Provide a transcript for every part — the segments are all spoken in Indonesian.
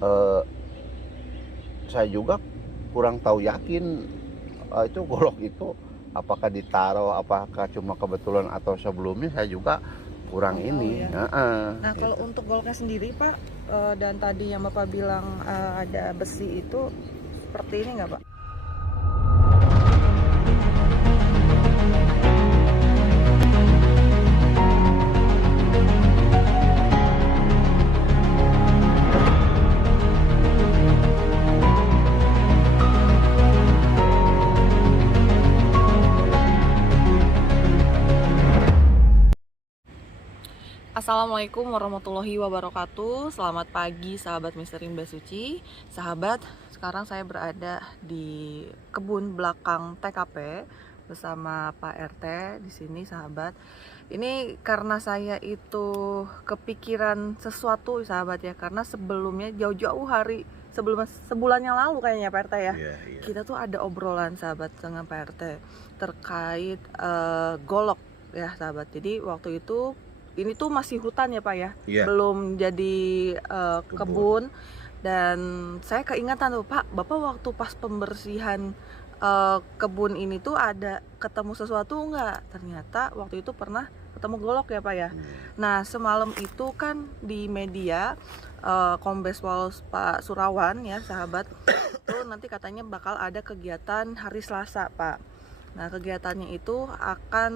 eh, saya juga kurang tahu yakin itu golok itu apakah ditaruh, apakah cuma kebetulan atau sebelumnya saya juga kurang Tahu ini. ya. Nah, kalau Gitu. untuk goloknya sendiri Pak, dan tadi yang Bapak bilang ada besi itu seperti ini nggak Pak? Assalamualaikum warahmatullahi wabarakatuh. Selamat pagi sahabat Misteri Mbak Suci. Sahabat, sekarang saya berada di kebun belakang TKP bersama Pak RT di sini sahabat. Ini karena saya itu kepikiran sesuatu sahabat ya, karena sebelumnya jauh-jauh hari sebelum sebulan yang lalu kayaknya Pak RT ya. Iya, iya. Kita tuh ada obrolan sahabat dengan Pak RT terkait golok ya sahabat. Jadi waktu itu ini tuh masih hutan ya Pak ya, Iya. belum jadi kebun. Dan saya keingatan tuh Pak, Bapak waktu pas pembersihan kebun ini tuh ada ketemu sesuatu nggak? Ternyata waktu itu pernah ketemu golok ya Pak ya. Nah semalam itu kan di media Kombes Pol Pak Surawan ya sahabat, itu nanti katanya bakal ada kegiatan hari Selasa Pak. Nah kegiatannya itu akan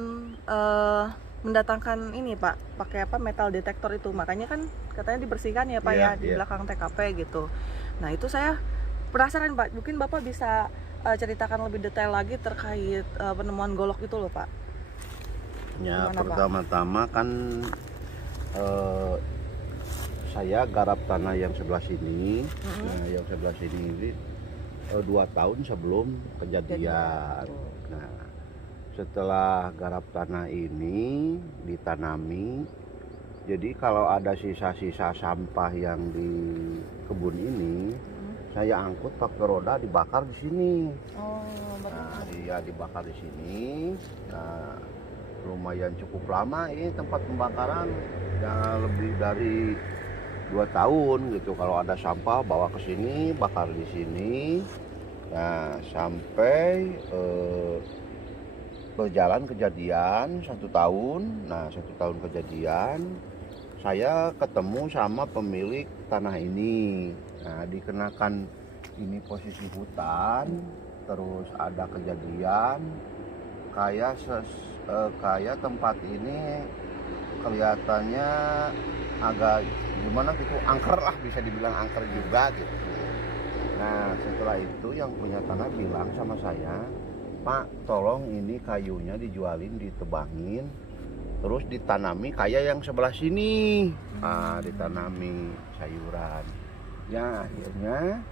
mendatangkan ini Pak, pakai apa, metal detektor itu, makanya kan katanya dibersihkan ya Pak Iya, ya di iya. belakang TKP gitu. Nah itu saya penasaran Pak, mungkin Bapak bisa ceritakan lebih detail lagi terkait penemuan golok itu loh Pak. Ya, Gimana Pak? pertama-tama kan eh, saya garap tanah yang sebelah sini. Nah, yang sebelah sini ini 2 tahun sebelum kejadian. Nah, setelah garap tanah ini ditanami, jadi kalau ada sisa-sisa sampah yang di kebun ini, saya angkut pakai roda dibakar di sini. Oh, Nah, dia dibakar di sini. Nah, lumayan cukup lama ini tempat pembakaran, ya lebih dari 2 tahun gitu. Kalau ada sampah bawa ke sini, bakar di sini. Nah, sampai berjalan kejadian 1 tahun. Nah, 1 tahun kejadian, saya ketemu sama pemilik tanah ini. Nah, dikenakan ini posisi hutan, terus ada kejadian kayak tempat ini kelihatannya agak gimana gitu, angker lah, bisa dibilang angker juga gitu. Nah, setelah itu yang punya tanah bilang sama saya, Pak, tolong ini kayunya dijualin, ditebangin, terus ditanami kayak yang sebelah sini. Ditanami sayuran. Ya, akhirnya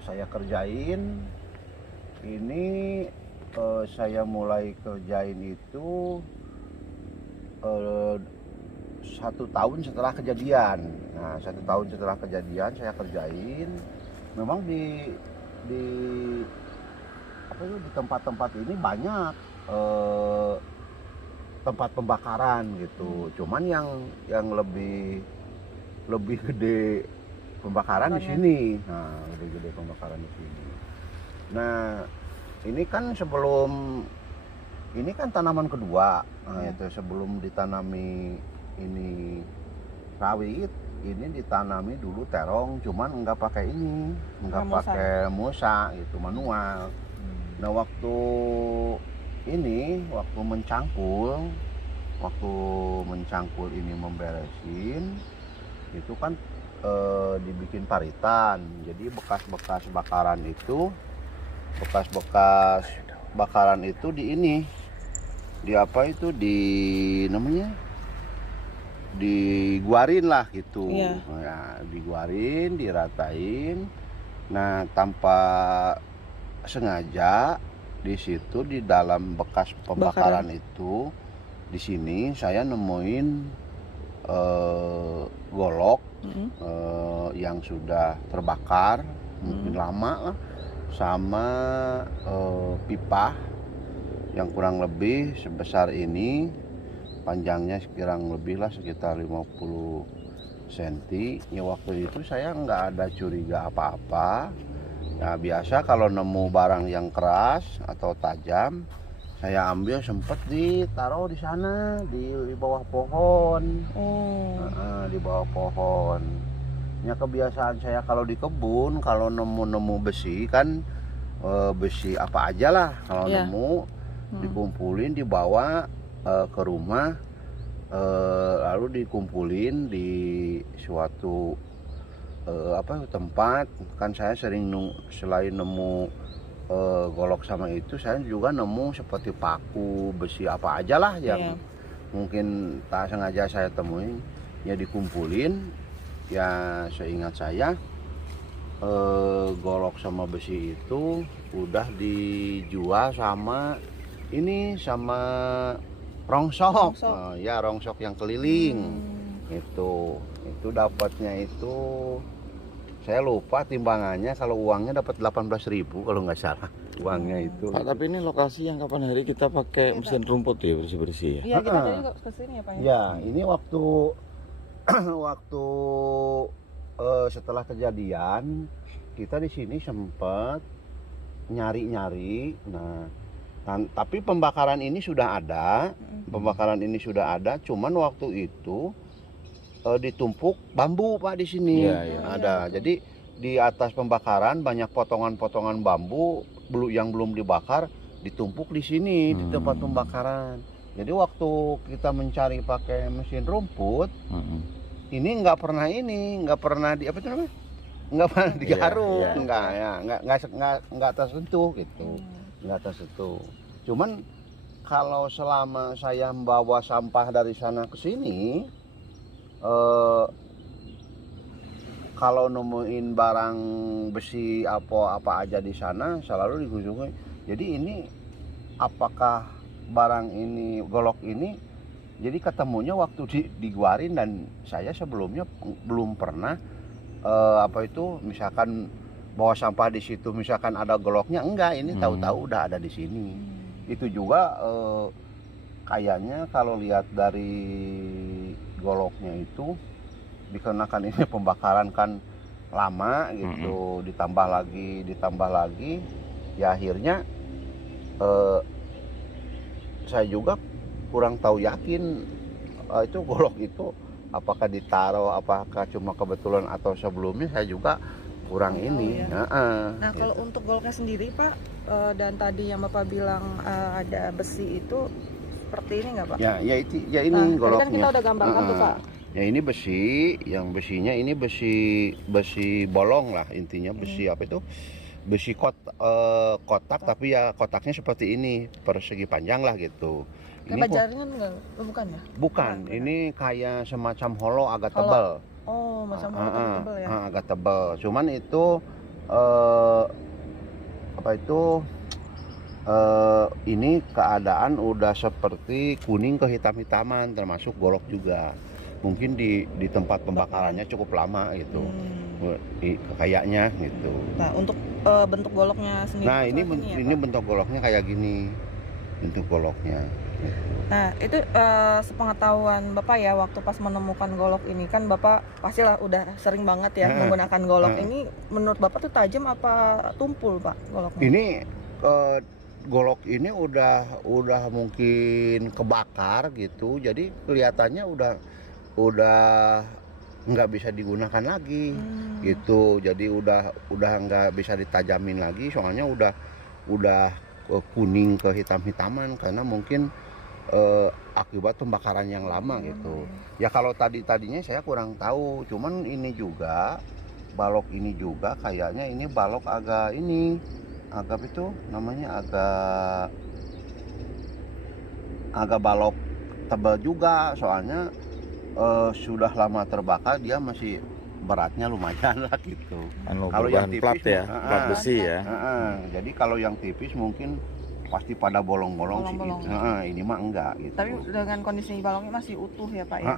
saya kerjain. Ini saya mulai kerjain itu 1 tahun setelah kejadian. Nah, 1 tahun setelah kejadian saya kerjain. Memang di apa itu, di tempat-tempat ini banyak tempat pembakaran gitu. Cuman yang lebih gede pembakaran di sini. Nah, lebih gede pembakaran di sini. Nah, ini kan ini kan tanaman kedua. Nah, itu sebelum ditanami ini sawit, ini ditanami dulu terong, cuman nggak pakai ini, nggak pakai musa gitu, manual. Nah, waktu mencangkul ini, memberesin itu kan dibikin paritan. Jadi bekas-bekas bakaran itu di ini, di apa itu, di namanya, diguarin lah gitu. Nah, diguarin, diratain. Nah, tanpa sengaja di situ, di dalam bekas pembakaran itu, di sini saya nemuin golok yang sudah terbakar mungkin lama lah, sama pipa yang kurang lebih sebesar ini, panjangnya kurang lebih lah sekitar 50 senti. Ya waktu itu saya nggak ada curiga apa-apa. Ya biasa kalau nemu barang yang keras atau tajam, saya ambil, sempet ditaruh di sana di bawah pohon. Oh. Di bawah pohon. Ya kebiasaan saya kalau di kebun, kalau nemu besi kan, besi apa aja lah, kalau Iya. nemu dikumpulin, dibawa ke rumah, lalu dikumpulin di suatu tempat. Kan saya sering selain nemu golok sama itu, saya juga nemu seperti paku, besi apa aja lah yang mungkin tak sengaja saya temuin, ya dikumpulin. Ya seingat saya golok sama besi itu udah dijual sama rongsok. Ya rongsok yang keliling. Itu dapatnya itu saya lupa timbangannya, kalau uangnya dapat 18.000 kalau nggak salah uangnya itu. Pak, tapi ini lokasi yang kapan hari kita pakai mesin rumput ya, bersih-bersih ya? Iya, kita tadi juga kesini ya Pak ya? Ya, ini waktu setelah kejadian kita di sini sempat nyari-nyari. Nah, tapi pembakaran ini sudah ada. Cuman waktu itu ditumpuk bambu Pak di sini. Ada. Jadi di atas pembakaran banyak potongan-potongan bambu yang belum dibakar, ditumpuk di sini di tempat pembakaran. Jadi waktu kita mencari pakai mesin rumput, ini nggak pernah digaruk, nggak tersentuh gitu, nggak tersentuh. Cuman kalau selama saya membawa sampah dari sana ke sini, kalau nemuin barang besi apa aja di sana selalu dikunjungi. Jadi ini apakah barang ini, golok ini, jadi ketemunya waktu diguarin, dan saya sebelumnya belum pernah misalkan bawa sampah di situ, misalkan ada goloknya, enggak. Ini tahu-tahu udah ada di sini. Itu juga kayaknya kalau lihat dari goloknya itu, dikarenakan ini pembakaran kan lama gitu, ditambah lagi, ya akhirnya saya juga kurang tahu yakin itu golok itu apakah ditaruh, apakah cuma kebetulan atau sebelumnya, saya juga kurang ini. Ya. Nah kalau untuk goloknya sendiri Pak, dan tadi yang Bapak bilang ada besi itu seperti ini nggak Pak? Ya ini goloknya. Tadi kan kita udah gambarkan tuh Pak. Ya ini besi, yang besinya ini besi bolong lah intinya, besi apa itu? Besi kotak, tapi ya kotaknya seperti ini, persegi panjang lah gitu. Ini jaringan enggak? Bukan ya? Bukan, ini kayak semacam holo agak tebal. Oh, macam holo tebal ya? Agak tebal. Cuman itu ini keadaan udah seperti kuning ke hitam-hitaman, termasuk golok juga. Mungkin di tempat pembakarannya cukup lama gitu. Kayaknya gitu. Nah, untuk bentuk goloknya sendiri. Nah, ini bentuk goloknya kayak gini. Bentuk goloknya. Nah, itu sepengetahuan Bapak ya, waktu pas menemukan golok ini, kan Bapak pastilah udah sering banget ya menggunakan golok ini. Menurut Bapak tuh tajam apa tumpul Pak goloknya? Ini golok ini udah mungkin kebakar gitu. Jadi kelihatannya udah nggak bisa digunakan lagi gitu. Jadi udah nggak bisa ditajamin lagi, soalnya udah kuning ke hitam-hitaman, karena mungkin akibat pembakaran yang lama gitu. Ya kalau tadinya saya kurang tahu, cuman ini juga balok ini juga kayaknya ini balok agak balok tebal juga, soalnya sudah lama terbakar, dia masih beratnya lumayan lah gitu. Kalau yang tipis plat ya, plat besi ya. Jadi kalau yang tipis mungkin pasti pada bolong-bolong sih gitu. Ini mah enggak gitu. Tapi dengan kondisi balongnya masih utuh ya Pak ya?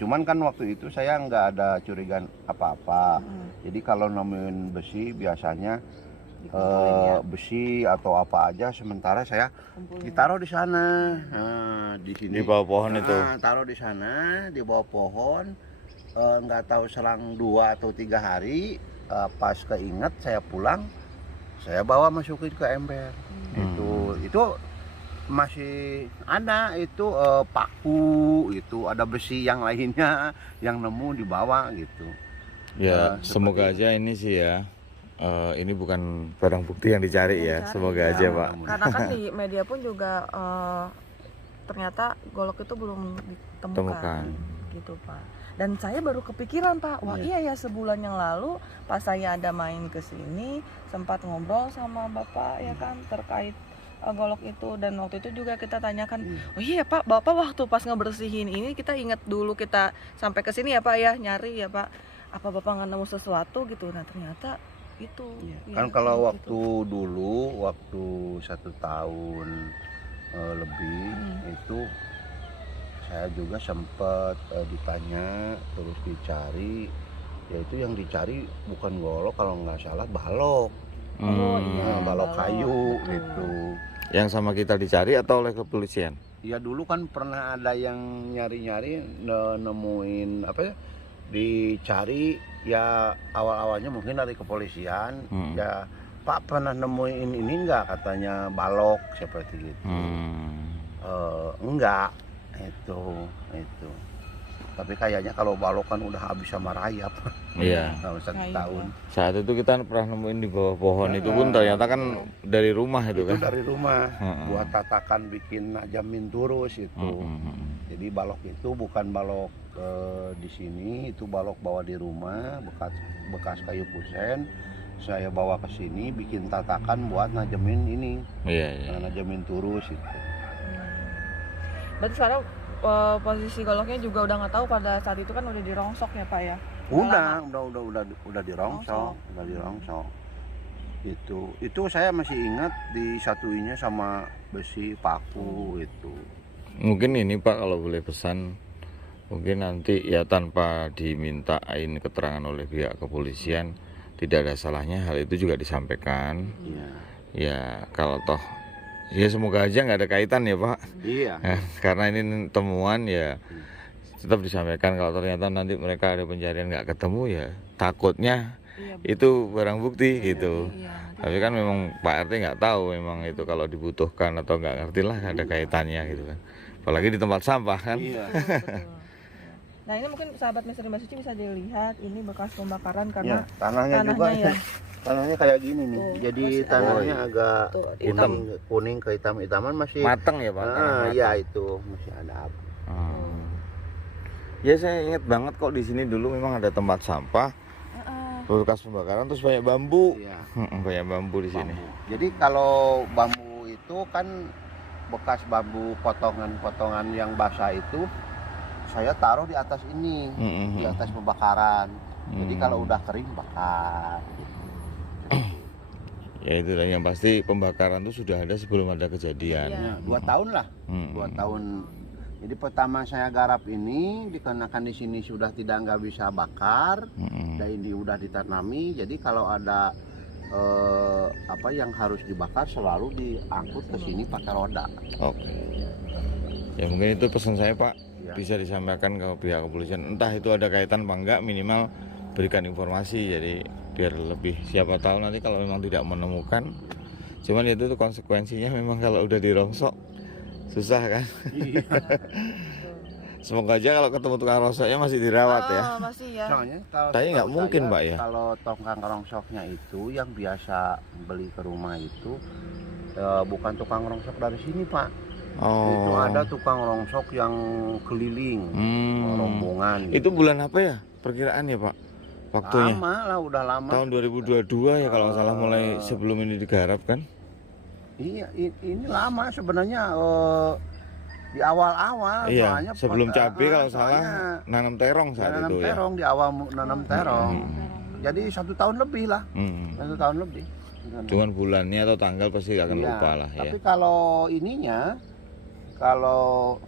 Cuman kan waktu itu saya nggak ada curigaan apa-apa. Jadi kalau nemuin besi biasanya besi atau apa aja, sementara saya ditaruh di sana. Di sini. Di bawah pohon itu. Taruh di sana, di bawah pohon. nggak tahu selang 2 atau 3 hari, pas keinget saya pulang, saya bawa masukin ke ember. Itu masih ada itu paku, itu ada besi yang lainnya yang nemu dibawa gitu. Ya, semoga seperti aja ini sih ya. Ini bukan barang bukti yang dicari ya. Dicari, Semoga ya. aja, Pak. Karena kan di media pun juga ternyata golok itu belum ditemukan Temukan. gitu Pak. Dan saya baru kepikiran Pak, wah iya ya sebulan yang lalu pas saya ada main ke sini sempat ngobrol sama Bapak ya kan terkait golok itu, dan waktu itu juga kita tanyakan, oh iya Pak, Bapak waktu pas ngebersihin ini kita ingat dulu kita sampai ke sini ya Pak ya nyari ya Pak, apa Bapak nggak nemu sesuatu gitu. Nah ternyata itu ya, Kan kalau gitu. waktu dulu, waktu 1 tahun lebih itu saya juga sempat ditanya, terus dicari, yaitu yang dicari bukan golok, kalau nggak salah balok. Oh iya, Balok kayu betul. gitu. Yang sama kita dicari atau oleh kepolisian? Ya dulu kan pernah ada yang nyari-nyari nemuin apa ya, dicari ya, awal-awalnya mungkin dari kepolisian. Ya Pak pernah nemuin ini enggak, katanya balok seperti gitu. Enggak, itu tapi kayaknya kalau balok kan udah habis sama rayap. Iya. Kalau 1 Kayu, tahun Saat itu kita pernah nemuin di bawah pohon itu pun ternyata kan dari rumah itu itu kan. dari rumah buat tatakan bikin najamin turus itu. Jadi balok itu bukan balok di sini, itu balok bawa di rumah, bekas kayu kusen. Saya bawa ke sini bikin tatakan buat najemin ini, Iya. najemin turus itu. Berarti sekarang posisi goloknya juga udah nggak tahu, pada saat itu kan udah dirongsok ya Pak ya? Udah dirongsok. Itu saya masih ingat disatuinya sama besi paku itu. Mungkin ini Pak kalau boleh pesan, mungkin nanti ya tanpa dimintain keterangan oleh pihak kepolisian, tidak ada salahnya hal itu juga disampaikan. Iya. Ya kalau toh ya semoga aja nggak ada kaitan ya Pak. Iya. Karena ini temuan ya tetap disampaikan. Kalau ternyata nanti mereka ada pencarian nggak ketemu ya takutnya itu barang bukti gitu. Tapi kan memang Pak RT nggak tahu memang itu kalau dibutuhkan atau nggak ngerti lah ada kaitannya gitu kan. Apalagi di tempat sampah kan. Iya. Betul. Nah ini mungkin sahabat Misteri Mbak Suci bisa dilihat ini bekas pembakaran karena Tanahnya juga ya. Tanahnya kayak gini nih. Tuh, Jadi masih tanahnya ada. agak Tuh, kuning ke hitam-hitaman masih. Mateng ya Pak. Iya itu masih ada abu. Ya saya ingat banget kok di sini dulu memang ada tempat sampah bekas pembakaran terus banyak bambu. Iya. Banyak bambu di sini. Jadi kalau bambu itu kan bekas bambu potongan-potongan yang basah itu saya taruh di atas ini, di atas pembakaran. Jadi kalau udah kering bakar. Ya itu yang pasti pembakaran itu sudah ada sebelum ada kejadian. Iya. 2 tahun lah. 2 tahun. Jadi pertama saya garap ini dikarenakan di sini sudah nggak bisa bakar, dan ini udah ditanami. Jadi kalau ada apa yang harus dibakar selalu diangkut ke sini pakai roda. Oke. Ya mungkin itu pesan saya Pak, Ya. bisa disampaikan ke pihak kepolisian. Entah itu ada kaitan apa enggak, minimal berikan informasi. Jadi biar lebih, siapa tahu nanti kalau memang tidak menemukan. Cuman itu tuh konsekuensinya memang kalau udah dirongsok susah kan. Iya. Semoga aja kalau ketemu tukang rongsoknya masih dirawat ya. Masih ya. Soalnya kalau Tapi nggak setahu mungkin, saya, Pak, ya? Kalau tukang rongsoknya itu yang biasa beli ke rumah itu bukan tukang rongsok dari sini Pak. Itu ada tukang rongsok yang keliling rombongan. Itu bulan apa ya perkiraan ya Pak? Waktunya? Lama lah, udah lama. Tahun 2022 ya kalau nggak salah, mulai sebelum ini digarap kan? Iya, ini lama sebenarnya di awal-awal. Iya, soalnya sebelum cabai kalau soalnya salah nanam terong saat nanam itu terong, di awal nanam terong. Jadi 1 tahun lebih lah, ya. 1 tahun lebih. Cuman bulannya atau tanggal pasti akan Iya, lupa lah ya. Tapi kalau ininya, kalau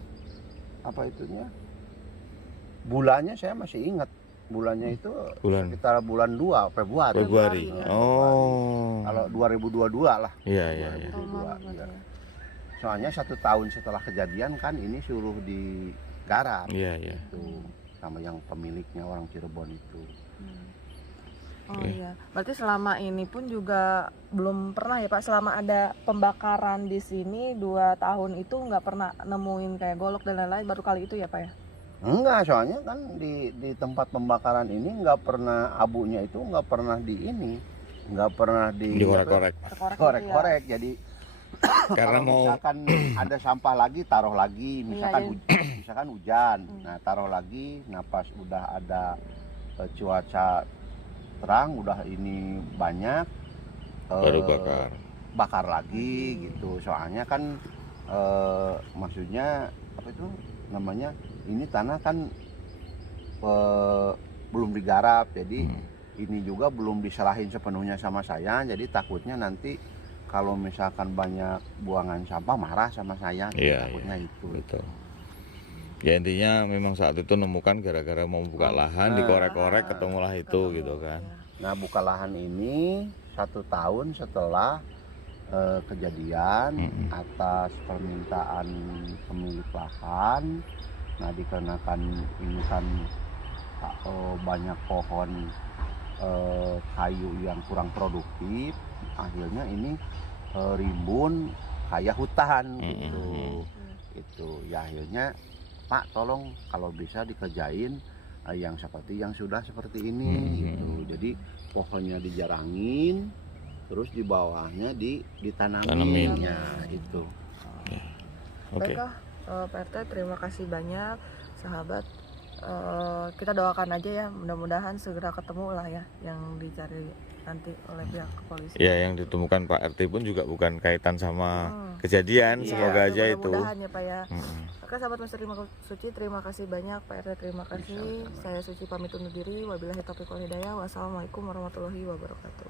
apa itunya, bulannya saya masih ingat. Bulannya itu sekitar bulan 2 Februari. Februari. Oh. Kalau 2022 lah. Iya. 2022, ya. Soalnya 1 tahun setelah kejadian kan ini suruh digarap. Iya. Gitu. sama yang pemiliknya orang Cirebon itu. Oh Oke. iya, berarti selama ini pun juga belum pernah ya Pak, selama ada pembakaran di sini 2 tahun itu nggak pernah nemuin kayak golok dan lain-lain, baru kali itu ya Pak ya? Enggak, soalnya kan di tempat pembakaran ini nggak pernah abunya itu nggak pernah nggak pernah Dikorek-korek. korek-korek. Jadi Karena kalau mau misalkan ada sampah lagi taruh lagi, misalkan Iya, misalkan hujan, Hmm. nah taruh lagi, nah pas udah ada cuaca terang, udah ini banyak baru bakar. bakar lagi gitu. Soalnya kan maksudnya apa itu namanya, ini tanah kan belum digarap, jadi ini juga belum diserahin sepenuhnya sama saya, jadi takutnya nanti kalau misalkan banyak buangan sampah marah sama saya, Iya, takutnya itu. Betul. Ya intinya memang saat itu nemukan gara-gara mau buka lahan, dikorek-korek, ketemulah itu gitu kan. Nah, buka lahan ini 1 tahun setelah kejadian atas permintaan pemilik lahan. Nah, dikarenakan ini kan banyak pohon kayu yang kurang produktif, akhirnya ini rimbun kayak hutan gitu. Itu ya akhirnya, Pak, tolong kalau bisa dikerjain yang seperti yang sudah seperti ini gitu. Jadi pohonnya dijarangin, terus di bawahnya ditanamin. Tanemin. Ya, itu. Oke. Baiklah, Pak RT, terima kasih banyak sahabat. Kita doakan aja ya, mudah-mudahan segera ketemu lah ya yang dicari nanti oleh pihak kepolisian. Ya yang ditemukan Pak RT pun juga bukan kaitan sama kejadian, Iya, semoga aja itu. mudah-mudahan ya Pak ya. Oke sahabat Misteri Suci, terima kasih banyak Pak RT, terima kasih. Saya Suci pamit undur diri. Wabillahi taufiq wal hidayah. Wassalamualaikum warahmatullahi wabarakatuh.